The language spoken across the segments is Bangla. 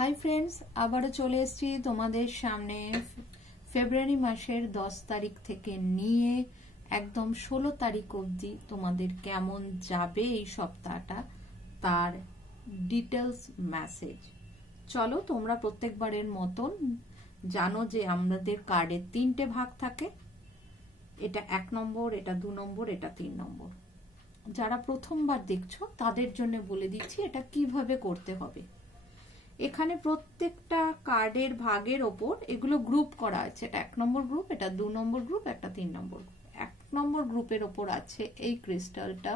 হাই ফ্রেন্ডস, আবারও চলে এসেছি তোমাদের সামনে ফেব্রুয়ারি মাসের 10 তারিখ থেকে নিয়ে একদম 16 তারিখ অবধি তোমাদের কেমন যাবে এই সপ্তাহটা তার ডিটেলস মেসেজ। চলো, তোমরা প্রত্যেকবারের মতন জানো যে আমাদের কার্ডের 3টে ভাগ থাকে, এটা 1 নম্বর, এটা 2 নম্বর, এটা 3 নম্বর। যারা প্রথমবার দেখছো তাদের জন্য বলে দিচ্ছি এটা কিভাবে করতে হবে। এখানে প্রত্যেকটা কার্ডের ভাগের ওপর এগুলো গ্রুপ করা আছে। এটা 1 নম্বর গ্রুপ, এটা 2 নম্বর গ্রুপ, একটা 3 নম্বর গ্রুপ। 1 নম্বর গ্রুপের ওপর আছে এই ক্রিস্টালটা,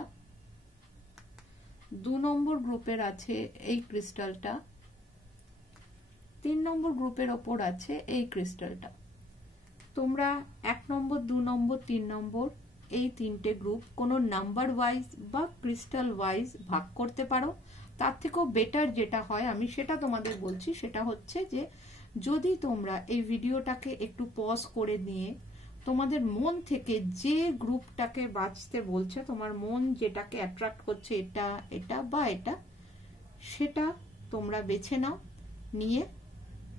2 নম্বর গ্রুপের আছে এই ক্রিস্টালটা, 3 নম্বর গ্রুপের ওপর আছে এই ক্রিস্টালটা। তোমরা 1 নম্বর, 2 নম্বর, 3 নম্বর এই 3টে গ্রুপ কোনো নাম্বার ওয়াইজ বা ক্রিস্টাল ওয়াইজ ভাগ করতে পারো। তার থেকেও বেটার যেটা হয় আমি সেটা তোমাদের বলছি, সেটা হচ্ছে যে যদি তোমরা এই ভিডিওটাকে একটু পজ করে নিয়ে তোমাদের মন থেকে যে গ্রুপটাকে বাছতে বলছে, তোমার মন যেটাকে অ্যাট্রাক্ট করছে, এটা এটা বা এটা, সেটা তোমরা বেছে নাও, নিয়ে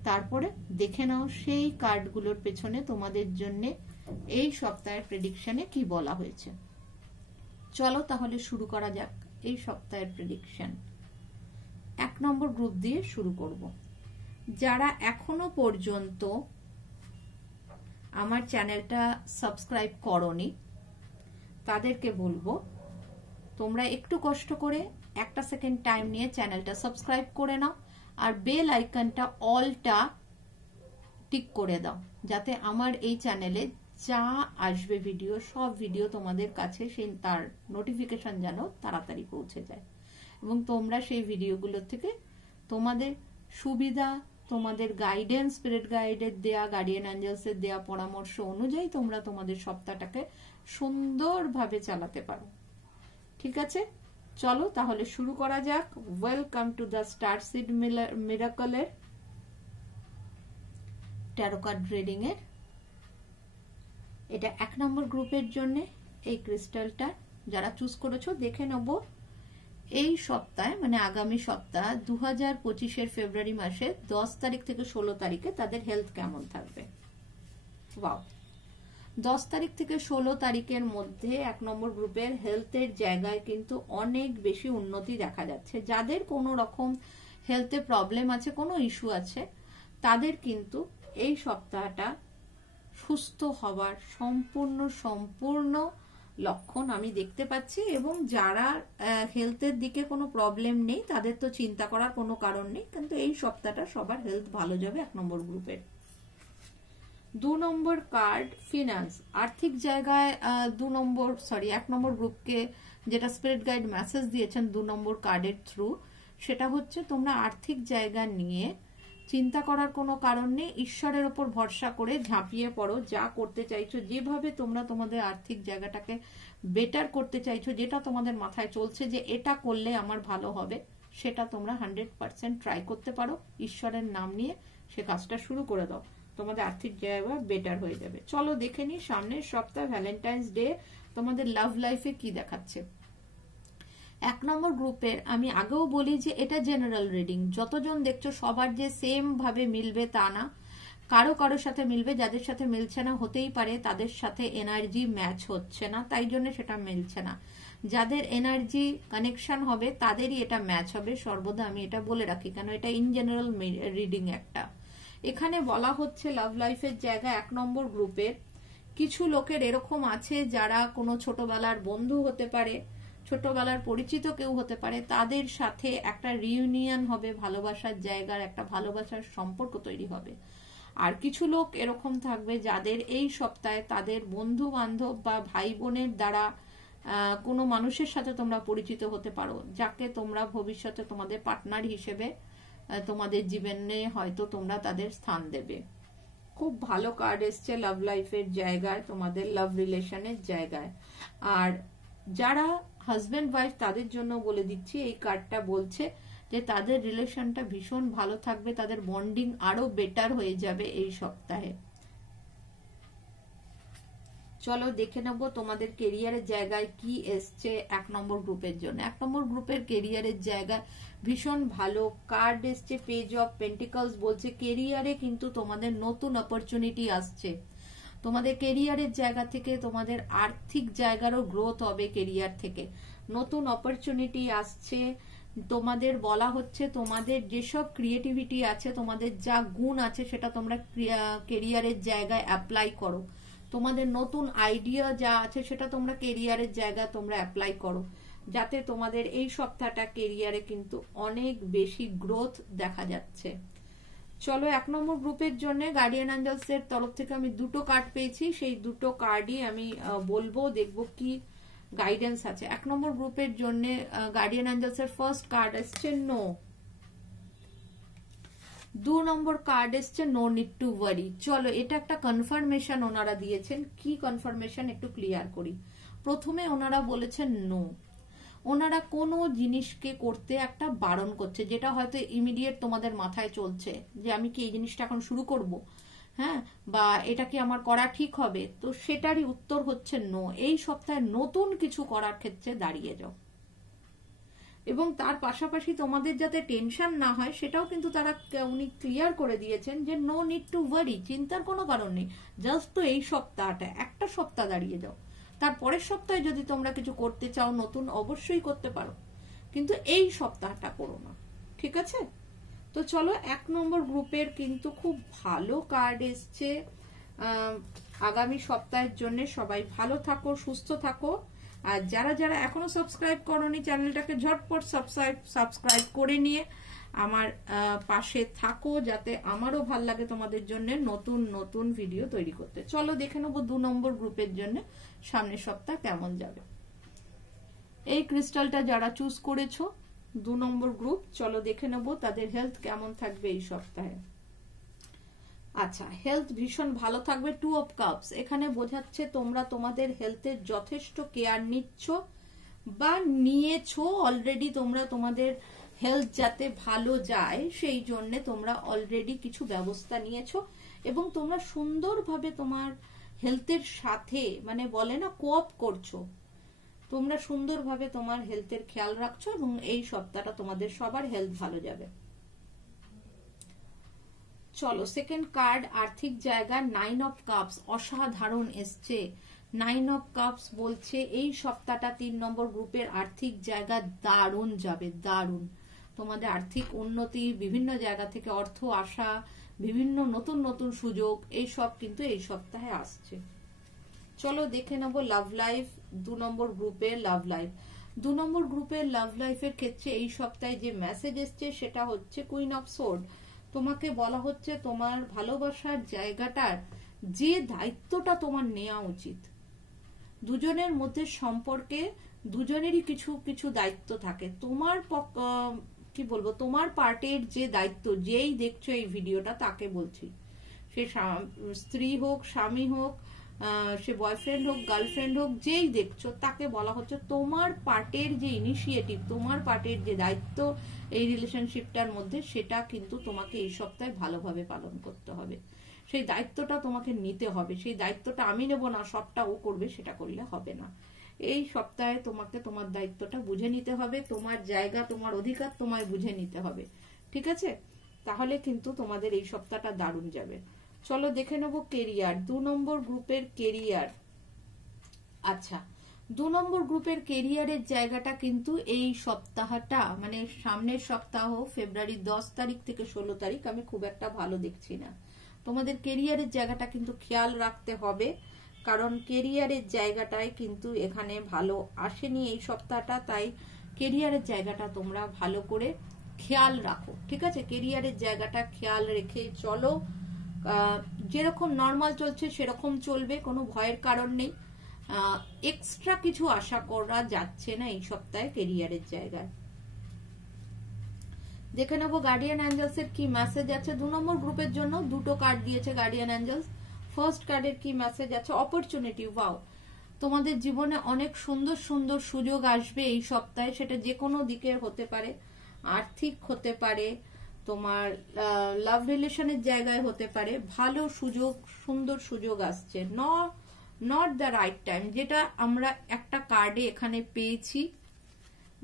তারপরে দেখে নাও সেই কার্ডগুলোর পেছনে তোমাদের জন্য এই সপ্তাহের প্রেডিকশনে কি বলা হয়েছে। চলো তাহলে শুরু করা যাক এই সপ্তাহের প্রেডিকশন। 1 নম্বর গ্রুপ দিয়ে শুরু করব। যারা এখনো পর্যন্ত আমার চ্যানেলটা সাবস্ক্রাইব করোনি তাদেরকে বলবো তোমরা একটু কষ্ট করে 1 সেকেন্ড টাইম নিয়ে চ্যানেলটা সাবস্ক্রাইব করে নাও, আর বেল আইকনটা অলটা টিক করে দাও, যাতে আমার এই চ্যানেলে যা আসবে ভিডিও, সব ভিডিও তোমাদের কাছে সেই তার নোটিফিকেশন যেন তাড়াতাড়ি পৌঁছে যায়, এবং তোমরা সেই ভিডিওগুলো থেকে তোমাদের সুবিধা, তোমাদের গাইডেন্স, স্পিরিট গাইডের দেয়া, গার্ডিয়ান অ্যাঞ্জেলসের দেয়া পরামর্শ অনুযায়ী তোমরা তোমাদের সপ্তাহটাকে সুন্দরভাবে চালাতে পারো। ঠিক আছে, চলো তাহলে শুরু করা যাক। Welcome to the star seed মিরাকলের ট্যারো কার্ড রিডিং এর। এটা 1 নম্বর গ্রুপের জন্য এই ক্রিস্টালটা যারা চুজ করেছো দেখে নেব এই সপ্তাহে, মানে আগামী সপ্তাহ 2025-এর ফেব্রুয়ারি মাসের 10 তারিখ থেকে 16 তারিখে তাদের হেলথ কেমন থাকবে। ওয়াও, 10 তারিখ থেকে 16 তারিখের মধ্যে 1 নম্বর গ্রুপের হেলথের জায়গায় কিন্তু অনেক বেশি উন্নতি দেখা যাচ্ছে। যাদের কোনো রকম হেলথে প্রবলেম আছে, কোনো ইস্যু আছে, তাদের কিন্তু এই সপ্তাহটা সুস্থ হবার সম্পূর্ণ লক্ষণ আমি দেখতে পাচ্ছি। এবং যারা হেলথের দিকে কোনো প্রবলেম নেই তাদের তো চিন্তা করার কোনো কারণ নেই, কিন্তু এই সপ্তাহটা সবার হেলথ ভালো যাবে 1 নম্বর গ্রুপের। 2 নম্বর কার্ড ফিনান্স, আর্থিক জায়গায় 1 নম্বর গ্রুপকে যেটা স্পিরিট গাইড মেসেজ দিয়েছেন 2 নম্বর কার্ডের থ্রু, সেটা হচ্ছে তোমরা আর্থিক জায়গা নিয়ে চিন্তা করার কোনো কারণ নেই। ঈশ্বরের ওপর ভরসা করে ঝাঁপিয়ে পড়ো। যা করতে চাইছো, যেভাবে তোমরা তোমাদের আর্থিক জায়গাটাকে বেটার করতে চাইছো, যেটা তোমাদের মাথায় চলছে যে এটা করলে আমার ভালো হবে, সেটা তোমরা 100% ট্রাই করতে পারো। ঈশ্বরের নাম নিয়ে সে কাজটা শুরু করে দাও, তোমাদের আর্থিক জায়গা বেটার হয়ে যাবে। চলো দেখে নি সামনের সপ্তাহ ভ্যালেন্টাইন্স ডে তোমাদের লাভ লাইফে কি দেখাচ্ছে। 1 নম্বর গ্রুপের আমি আগেও বলি যে এটা জেনারেল রিডিং, যতজন দেখছো সবার যে সেম ভাবে মিলবে তা না, কারোর সাথে মিলবে, যাদের সাথে মিলছে না হতেই পারে তাদের সাথে এনার্জি ম্যাচ হচ্ছে না, তাই জন্য সেটা মিলছে না। যাদের এনার্জি কানেকশন হবে তাদেরই এটা ম্যাচ হবে, সর্বদা আমি এটা বলে রাখি, কেন এটা ইন জেনারেল রিডিং একটা। এখানে বলা হচ্ছে লাভ লাইফের জায়গায় 1 নম্বর গ্রুপের কিছু লোকের এরকম আছে যারা কোনো ছোটবেলার বন্ধু হতে পারে, ছোটবেলার পরিচিত কেউ হতে পারে, তাদের সাথে একটা রিউনিয়ন হবে, ভালোবাসার জায়গার একটা ভালোবাসার সম্পর্ক তৈরি হবে। আর কিছু লোক এরকম থাকবে যাদের এই সপ্তাহে তাদের বন্ধু বান্ধব বা ভাই বোনের দ্বারা কোনো মানুষের সাথে তোমরা পরিচিত হতে পারো, যাকে তোমরা ভবিষ্যতে তোমাদের পার্টনার হিসেবে তোমাদের জীবনে হয়তো তোমরা তাদের স্থান দেবে। খুব ভালো কার্ড এসছে লাভ লাইফের জায়গায়, তোমাদের লাভ রিলেশনের জায়গায়। আর যারা হাজবেন্ড ওয়াইফ তাদের জন্য বলে দিচ্ছি, এই কার্ডটা বলছে যে তাদের রিলেশনটা ভীষণ ভালো থাকবে, তাদের বন্ডিং আরো বেটার হয়ে যাবে এই সপ্তাহে। চলো দেখে নেবো তোমাদের কেরিয়ারের জায়গায় কি এসছে 1 নম্বর গ্রুপের জন্য। 1 নম্বর গ্রুপের কেরিয়ারের জায়গায় ভীষণ ভালো কার্ড এসছে। পেজ অফ পেন্টিকলস বলছে কেরিয়ারে কিন্তু তোমাদের নতুন অপরচুনিটি আসছে। তোমাদের কেরিয়ারের জায়গা থেকে তোমাদের আর্থিক জায়গারও গ্রোথ হবে। কেরিয়ার থেকে নতুন অপরচুনিটি আসছে। তোমাদের বলা হচ্ছে তোমাদের যেসব ক্রিয়েটিভিটি আছে, তোমাদের যা গুণ আছে, সেটা তোমরা কেরিয়ারের জায়গায় অ্যাপ্লাই করো। তোমাদের নতুন আইডিয়া যা আছে সেটা তোমরা কেরিয়ারের জায়গায় তোমরা অ্যাপ্লাই করো, যাতে তোমাদের এই সপ্তাহটা কেরিয়ারে কিন্তু অনেক বেশি গ্রোথ দেখা যাচ্ছে। চলো 1 নম্বর গ্রুপের জন্য গার্ডিয়ান অ্যাঞ্জেলস এর তরফ থেকে আমি 2টো কার্ড পেয়েছি, সেই 2টো কার্ডই আমি বলবো, দেখবো কি গাইডেন্স আছে। 1 নম্বর গ্রুপের জন্য গার্ডিয়ান অ্যাঞ্জেলস এর ফার্স্ট কার্ড এসছে নো। 2 নম্বর কার্ড এসছে নো নিড টু ওয়ারি। চলো এটা একটা কনফার্মেশন ওনারা দিয়েছেন। কি কনফার্মেশন একটু ক্লিয়ার করি। প্রথমে ওনারা বলেছেন নো। ওনারা কোনো জিনিসকে করতে একটা বারণ করছে, যেটা হয়তো ইমিডিয়েট তোমাদের মাথায় চলছে যে আমি কি এই জিনিসটা এখন শুরু করব, হ্যাঁ, বা এটা কি আমার করা ঠিক হবে, তো সেটারই উত্তর হচ্ছে নো। এই সপ্তাহে নতুন কিছু করার ক্ষেত্রে দাঁড়িয়ে যাও, এবং তার পাশাপাশি তোমাদের যাতে টেনশন না হয় সেটাও কিন্তু তারা উনি ক্লিয়ার করে দিয়েছেন যে নো নিড টু ওয়ারি, চিন্তার কোনো কারণ নেই। জাস্ট তো এই সপ্তাহটা একটা সপ্তাহ দাঁড়িয়ে যাও, তারপরের সপ্তাহে যদি তোমরা কিছু করতে চাও নতুন, অবশ্যই করতে পারো, কিন্তু এই সপ্তাহটা করো না, ঠিক আছে? তো চলো 1 নম্বর গ্রুপের কিন্তু খুব ভালো কার্ড এসছে আগামী সপ্তাহের জন্য। সবাই ভালো থাকো, সুস্থ থাকো। আর যারা যারা এখনো সাবস্ক্রাইব করোনি চ্যানেলটাকে ঝটপট সাবস্ক্রাইব করে নিয়ে আমার পাশে থাকো, যাতে আমারও ভাল লাগে তোমাদের জন্য নতুন নতুন ভিডিও তৈরি করতে। চলো দেখে নেবো 2 নম্বর গ্রুপের জন্য সামনের সপ্তাহ কেমন যাবে। এই ক্রিস্টালটা যারা চুজ করেছো 2 নম্বর গ্রুপ, চলো দেখে নেবো তাদের হেলথ কেমন থাকবে এই সপ্তাহে। আচ্ছা, হেলথ ভীষণ ভালো থাকবে। 2 অফ কাপস এখানে বোঝাচ্ছে তোমরা তোমাদের হেলথের যথেষ্ট কেয়ার নিচ্ছ বা নিয়েছো অলরেডি। তোমরা তোমাদের হেলথ যাতে ভালো যায় সেই জন্য তোমরা অলরেডি কিছু ব্যবস্থা নিয়েছো, এবং তোমরা সুন্দরভাবে তোমার হেলথের সাথে, মানে বলে না, কোঅপ করছো। তোমরা সুন্দরভাবে তোমার হেলথের খেয়াল রাখছো, এবং এই সপ্তাহটা তোমাদের সবার হেলথ ভালো যাবে। চলো সেকেন্ড কার্ড আর্থিক জায়গা 9 অফ কাপস অসাধারণ এসছে। 9 অফ কাপস বলছে এই সপ্তাহটা 3 নম্বর গ্রুপের আর্থিক জায়গা দারুণ যাবে, দারুণ। তোমাদের আর্থিক উন্নতি, বিভিন্ন জায়গা থেকে অর্থ আসা, বিভিন্ন নতুন নতুন সুযোগ, এই সব কিন্তু এই সপ্তাহে আসছে। চলো দেখে নেবো লাভ লাইফ 2 নম্বর গ্রুপের লাভ লাইফ। 2 নম্বর গ্রুপের লাভ লাইফের ক্ষেত্রে এই সপ্তাহে যে মেসেজ এসছে সেটা হচ্ছে কুইন অফ সোর্ড। তোমাকে বলা হচ্ছে তোমার ভালোবাসার জায়গাটার যে দায়িত্বটা তোমার নেওয়া উচিত। দুজনের মধ্যে সম্পর্কে দুজনেরই কিছু কিছু দায়িত্ব থাকে। তোমার কি বলবো, তোমার পার্টের যে দায়িত্ব, যেই দেখছো এই ভিডিওটা তাকে বলছি, সে স্ত্রী হোক, স্বামী হোক, সে বয়ফ্রেন্ড হোক, গার্লফ্রেন্ড হোক, যেই দেখছো তাকে বলা হচ্ছে তোমার পার্টের যে ইনিশিয়েটিভ, তোমার পার্টের যে দায়িত্ব এই রিলেশনশিপটার মধ্যে, সেটা কিন্তু তোমাকে এই সপ্তাহে ভালোভাবে পালন করতে হবে। সেই দায়িত্বটা তোমাকে নিতে হবে। সেই দায়িত্বটা আমি নেব না, সবটা ও করবে, সেটা করলে হবে না। এই সপ্তাহে তোমাকে তোমার দায়িত্বটা বুঝে নিতে হবে। তোমার জায়গা, তোমার অধিকার তোমায় বুঝে নিতে হবে, ঠিক আছে? তাহলে কিন্তু তোমাদের এই সপ্তাহটা দারুণ যাবে। চলো দেখে নেবো কেরিয়ার, 2 নম্বর গ্রুপের কেরিয়ার। আচ্ছা, 2 নম্বর গ্রুপের কেরিয়ারের জায়গাটা কিন্তু এই সপ্তাহটা, মানে সামনের সপ্তাহ ফেব্রুয়ারি 10 তারিখ থেকে 16 তারিখ আমি খুব একটা ভালো দেখছি না। তোমাদের কেরিয়ারের জায়গাটা কিন্তু খেয়াল রাখতে হবে, কারণ কেরিয়ারের জায়গাটায় কিন্তু এখানে ভালো আসেনি এই সপ্তাহটা। তাই কেরিয়ারের জায়গাটা তোমরা ভালো করে খেয়াল রাখো, ঠিক আছে? কেরিয়ারের জায়গাটা খেয়াল রেখে চলো। যেরকম নর্মাল চলছে সেরকম চলবে, কোনো ভয়ের কারণ নেই। এক্সট্রা কিছু আশা করা যাচ্ছে না এই সপ্তাহে কেরিয়ারের জায়গায়। দেখে নেবো গার্ডিয়ান অ্যাঞ্জেলস এর কি মেসেজ আছে 2 নম্বর গ্রুপের জন্য। 2টো কার্ড দিয়েছে গার্ডিয়ান অ্যাঞ্জেলস। ফার্স্ট কার্ডের কি মেসেজ আছে? অপরচুনিটি। ওয়াও, তোমাদের জীবনে অনেক সুন্দর সুন্দর সুযোগ আসবে এই সপ্তাহে। সেটা যে কোনো দিকের হতে পারে, আর্থিক হতে পারে, তোমার লাভ রিলেশনের জায়গায় হতে পারে। ভালো সুযোগ, সুন্দর সুযোগ আসছে। নট দ্য রাইট টাইম, যেটা আমরা একটা কার্ডে এখানে পেয়েছি।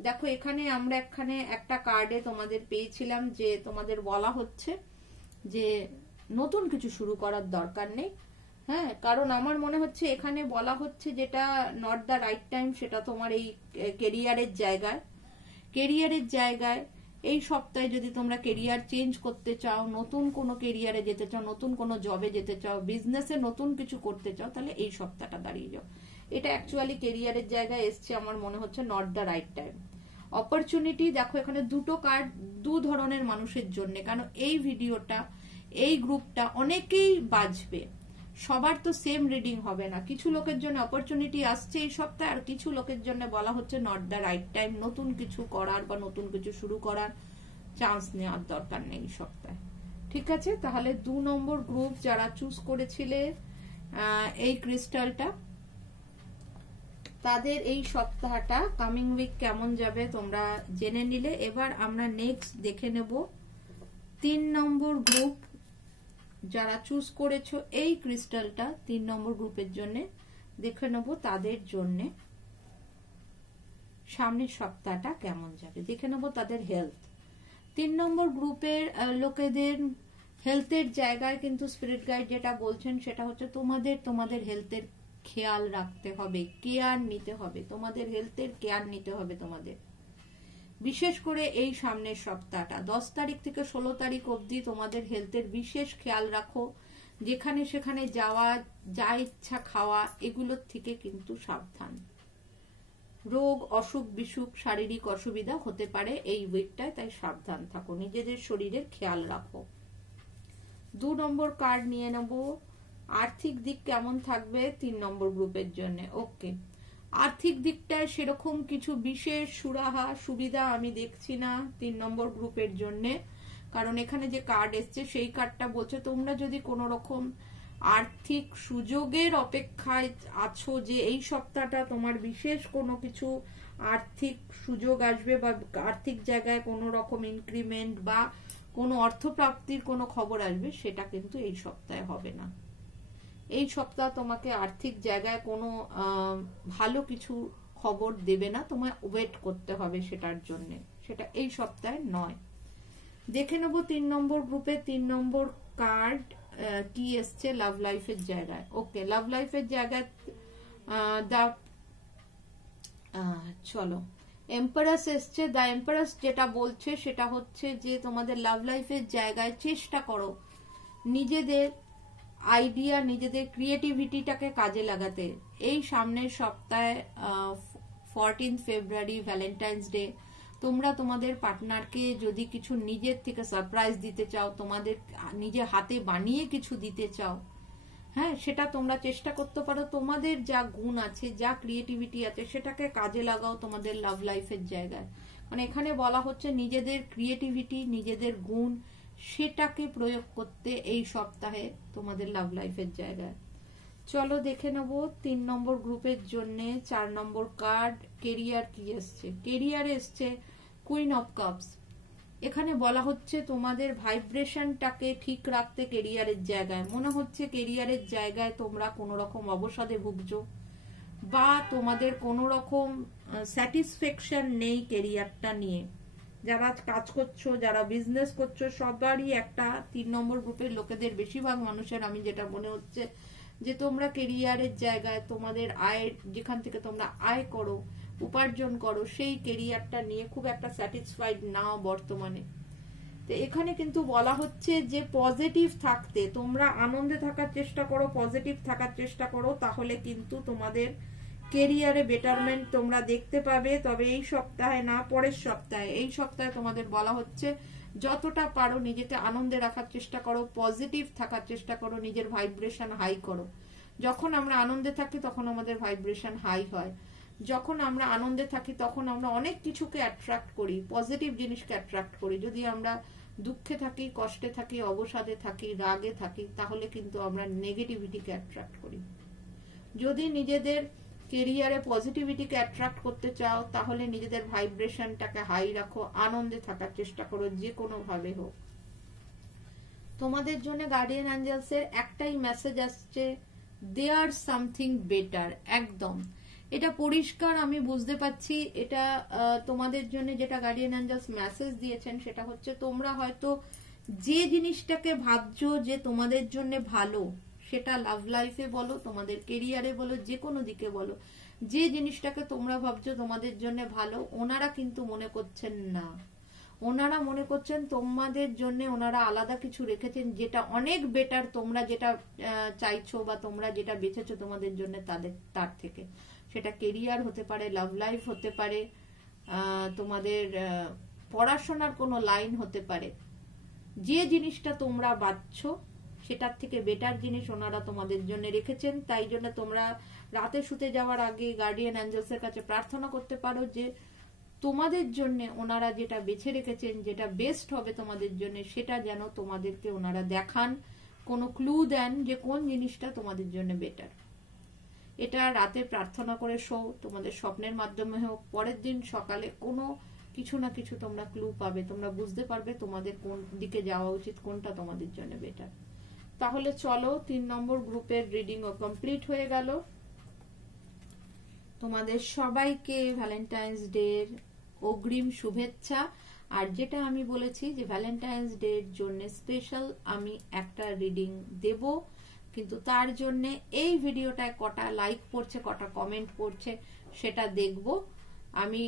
দেখো এখানে আমরা এখানে একটা কার্ডে তোমাদের পেয়েছিলাম যে তোমাদের বলা হচ্ছে যে নতুন কিছু শুরু করার দরকার নেই। হ্যাঁ, কারণ আমার মনে হচ্ছে এখানে বলা হচ্ছে যেটা নট দ্য রাইট টাইম, সেটা তোমার এই কেরিয়ারের জায়গায় এই সপ্তাহে যদি তোমরা কেরিয়ার চেঞ্জ করতে চাও, নতুন কোনো কেরিয়ারে যেতে চাও, নতুন কোনো জবে যেতে চাও, বিজনেসে নতুন কিছু করতে চাও, তাহলে এই সপ্তাহটা দাঁড়িয়ে যাও। এটা অ্যাকচুয়ালি কেরিয়ারের জায়গায় এসছে, আমার মনে হচ্ছে not the right time. Opportunity, দেখো এখানে দুটো কার্ড দু ধরনের মানুষের জন্য, কারণ এই ভিডিওটা এই গ্রুপটা অনেকেই বাজবে, সবার তো সেম রিডিং হবে না। কিছু লোকের জন্য অপরচুনিটি আসছে এই সপ্তাহে, আর কিছু লোকের জন্য বলা হচ্ছে নট দ্য রাইট টাইম, নতুন কিছু করার বা নতুন কিছু শুরু করার চান্স নেওয়ার দরকার নেই এই সপ্তাহে। ঠিক আছে, তাহলে 2 নম্বর গ্রুপ যারা চুজ করেছিলে এই ক্রিস্টালটা, তাদের এই সপ্তাহটা কামিং উইক কেমন যাবে তোমরা জেনে নিলে। এবার আমরা নেক্সট দেখে নেব 3 নম্বর গ্রুপ যারা চুজ করেছো এই ক্রিস্টালটা, 3 নম্বর গ্রুপের জন্য দেখে নেব তাদের জন্য সামনের সপ্তাহটা কেমন যাবে। দেখে নেব তাদের হেলথ। 3 নম্বর গ্রুপের লোকেদের হেলথের জায়গায় কিন্তু স্পিরিট গাইড যেটা বলছেন সেটা হচ্ছে তোমাদের হেলথের খেয়াল রাখতে হবে, কেয়ার নিতে হবে, তোমাদের হেলথের কেয়ার নিতে হবে তোমাদের। বিশেষ করে এই সামনের সপ্তাহটা 10 তারিখ থেকে 16 তারিখ অবধি তোমাদের হেলথের বিশেষ খেয়াল রাখো। যেখানে সেখানে যাওয়া, যা ইচ্ছা খাওয়া, এগুলোর থেকে কিন্তু সাবধান। রোগ, অসুখ বিসুখ, শারীরিক অসুবিধা হতে পারে এই উইকটায়, তাই সাবধান থাকো, নিজেদের শরীরের খেয়াল রাখো। 2 নম্বর কার্ড নিয়ে নেব, আর্থিক দিক কেমন থাকবে 3 নম্বর গ্রুপের জন্য। ওকে, আর্থিক দিকটায় সেরকম কিছু বিশেষ সুরাহা সুবিধা আমি দেখছি না 3 নম্বর গ্রুপের জন্য, কারণ এখানে যে কার্ড এসছে সেই কার্ডটা বলছে তোমরা যদি কোনো রকম আর্থিক সুযোগের অপেক্ষায় আছো, যে এই সপ্তাহটা তোমার বিশেষ কোনো কিছু আর্থিক সুযোগ আসবে বা আর্থিক জায়গায় কোনো রকম ইনক্রিমেন্ট বা কোনো অর্থপ্রাপ্তির কোনো খবর আসবে, সেটা কিন্তু এই সপ্তাহে হবে না। এই সপ্তাহ তোমাকে আর্থিক জায়গায় কোনো ভালো কিছু খবর দেবে না, তোমায় ওয়েট করতে হবে সেটার জন্য, সেটা এই সপ্তাহে নয়। দেখে নেব 3 নম্বর গ্রুপে 3 নম্বর কার্ড কি এসছে লাভ লাইফের জায়গায়। ওকে, লাভ লাইফের জায়গায় চলো এম্পারাস এসছে। দা এম্পারাস যেটা বলছে সেটা হচ্ছে যে তোমাদের লাভ লাইফের জায়গায় চেষ্টা করো নিজেদের আইডিয়া, নিজেদের ক্রিয়েটিভিটিটাকে কাজে লাগাতে। এই সামনের সপ্তাহে 14 ফেব্রুয়ারি ভ্যালেন্টাইন্স ডে, তোমরা তোমাদের পার্টনারকে যদি কিছু নিজের থেকে সারপ্রাইজ দিতে চাও, তোমাদের নিজে হাতে বানিয়ে কিছু দিতে চাও, হ্যাঁ, সেটা তোমরা চেষ্টা করতে পারো। তোমাদের যা গুণ আছে, যা ক্রিয়েটিভিটি আছে, সেটাকে কাজে লাগাও তোমাদের লাভ লাইফের জায়গায়। মানে এখানে বলা হচ্ছে নিজেদের ক্রিয়েটিভিটি, নিজেদের গুণ, সেটাকে প্রয়োগ করতে এই সপ্তাহে তোমাদের লাভ লাইফের জায়গায়। চলো দেখে নেব 3 নম্বর গ্রুপের জন্য 4 নম্বর কার্ড কেরিয়ার কি এসছে। কেরিয়ারে এসছে কুইন অফ কাপস। এখানে বলা হচ্ছে তোমাদের ভাইব্রেশনটাকে ঠিক রাখতে কেরিয়ারের জায়গায়। মনে হচ্ছে কেরিয়ারের জায়গায় তোমরা কোনো রকম অবসাদে ভুগছো বা তোমাদের কোনো রকম স্যাটিসফ্যাকশন নেই কেরিয়ারটা নিয়ে। যারা কাজ করছো, যারা বিজনেস করছো, সবারই একটা 3 নম্বর গ্রুপের লোকেদের বেশিরভাগ মানুষের আমি যেটা মনে হচ্ছে যে তোমরা কেরিয়ারের জায়গায় তোমাদের আয়ের, যেখান থেকে তোমরা আয় করো, উপার্জন করো, সেই কেরিয়ারটা নিয়ে খুব একটা স্যাটিসফাইড নাও বর্তমানে। তো এখানে কিন্তু বলা হচ্ছে যে পজিটিভ থাকতে, তোমরা আনন্দে থাকার চেষ্টা করো, পজিটিভ থাকার চেষ্টা করো, তাহলে কিন্তু তোমাদের কেরিয়ারে বেটারমেন্ট তোমরা দেখতে পাবে। তবে এই সপ্তাহে না, পরের সপ্তাহে। এই সপ্তাহে তোমাদের বলা হচ্ছে যতটা পারো নিজেকে আনন্দে রাখার চেষ্টা করো, পজিটিভ থাকার চেষ্টা করো, নিজের ভাইব্রেশন হাই করো। যখন আমরা আনন্দে থাকি তখন আমাদের ভাইব্রেশন হাই হয়। যখন আমরা আনন্দে থাকি তখন আমরা অনেক কিছুকে অ্যাট্রাক্ট করি, পজিটিভ জিনিসকে অ্যাট্রাক্ট করি। যদি আমরা দুঃখে থাকি, কষ্টে থাকি, অবসাদে থাকি, রাগে থাকি, তাহলে কিন্তু আমরা নেগেটিভিটিকে অ্যাট্রাক্ট করি। যদি নিজেদের কেরিয়ারে পজিটিভিটিকে অ্যাট্রাক্ট করতে চাও, তাহলে নিজেদের ভাইব্রেশনটাকে হাই রাখো, আনন্দে থাকার চেষ্টা করো, যে কোনো ভাবে হোক। তোমাদের জন্য গার্ডিয়ান অ্যাঞ্জেলসের একটাই মেসেজ আসছে, দে আর সামথিং বেটার। একদম এটা পরিষ্কার আমি বুঝতে পাচ্ছি। এটা তোমাদের জন্য যেটা গার্ডিয়ান অ্যাঞ্জেলস মেসেজ দিয়েছেন সেটা হচ্ছে তোমরা হয়তো যে জিনিসটাকে ভাবছো যে তোমাদের জন্য ভালো, সেটা লাভ লাইফে বলো, তোমাদের কেরিয়ারে বলো, যে কোনো দিকে বলো, যে জিনিসটাকে তোমরা ভাবছো তোমাদের জন্য ভালো, ওনারা কিন্তু মনে করছেন না। ওনারা মনে করছেন তোমাদের জন্য ওনারা আলাদা কিছু রেখেছেন যেটা অনেক বেটার, তোমরা যেটা চাইছো বা তোমরা যেটা বেছেছো তোমাদের জন্য তার থেকে। সেটা কেরিয়ার হতে পারে, লাভ লাইফ হতে পারে, তোমাদের পড়াশোনার কোনো লাইন হতে পারে। যে জিনিসটা তোমরা বাছছো সেটার থেকে বেটার জিনিস ওনারা তোমাদের জন্য রেখেছেন। তাই জন্য তোমরা রাতে শুতে যাওয়ার আগে গার্ডিয়ান অ্যাঞ্জেলসের কাছে প্রার্থনা করতে পারো যে তোমাদের জন্য ওনারা যেটা বেছে রেখেছেন, যেটা বেস্ট হবে তোমাদের জন্য, সেটা যেন তোমাদেরকে ওনারা দেখান, কোনো ক্লু দেন যে কোন জিনিসটা তোমাদের জন্য বেটার। এটা রাতে প্রার্থনা করে শো, তোমাদের স্বপ্নের মাধ্যমে হোক, পরের দিন সকালে কোনো কিছু না কিছু তোমরা ক্লু পাবে, তোমরা বুঝতে পারবে তোমাদের কোন দিকে যাওয়া উচিত, কোনটা তোমাদের জন্য বেটার। তাহলে চলো 3 নম্বর গ্রুপের রিডিং ও কমপ্লিট হয়ে গেল। তোমাদের সবাইকে ভ্যালেন্টাইন্স ডে অগ্রিম শুভেচ্ছা। আর যেটা আমি বলেছি যে ভ্যালেন্টাইন্স ডে এর জন্য স্পেশাল আমি একটা রিডিং দেব, কিন্তু তার জন্য এই ভিডিওটায় কটা লাইক পড়ছে, কটা কমেন্ট পড়ছে সেটা দেখব। আমি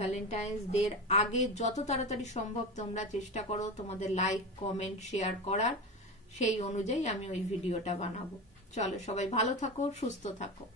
ভ্যালেন্টাইন্স ডে এর আগে যত তাড়াতাড়ি সম্ভব তোমরা চেষ্টা করো তোমাদের লাইক কমেন্ট শেয়ার করার, সেই অনুযায়ী আমি ওই ভিডিওটা বানাবো। চলো সবাই ভালো থাকো, সুস্থ থাকো।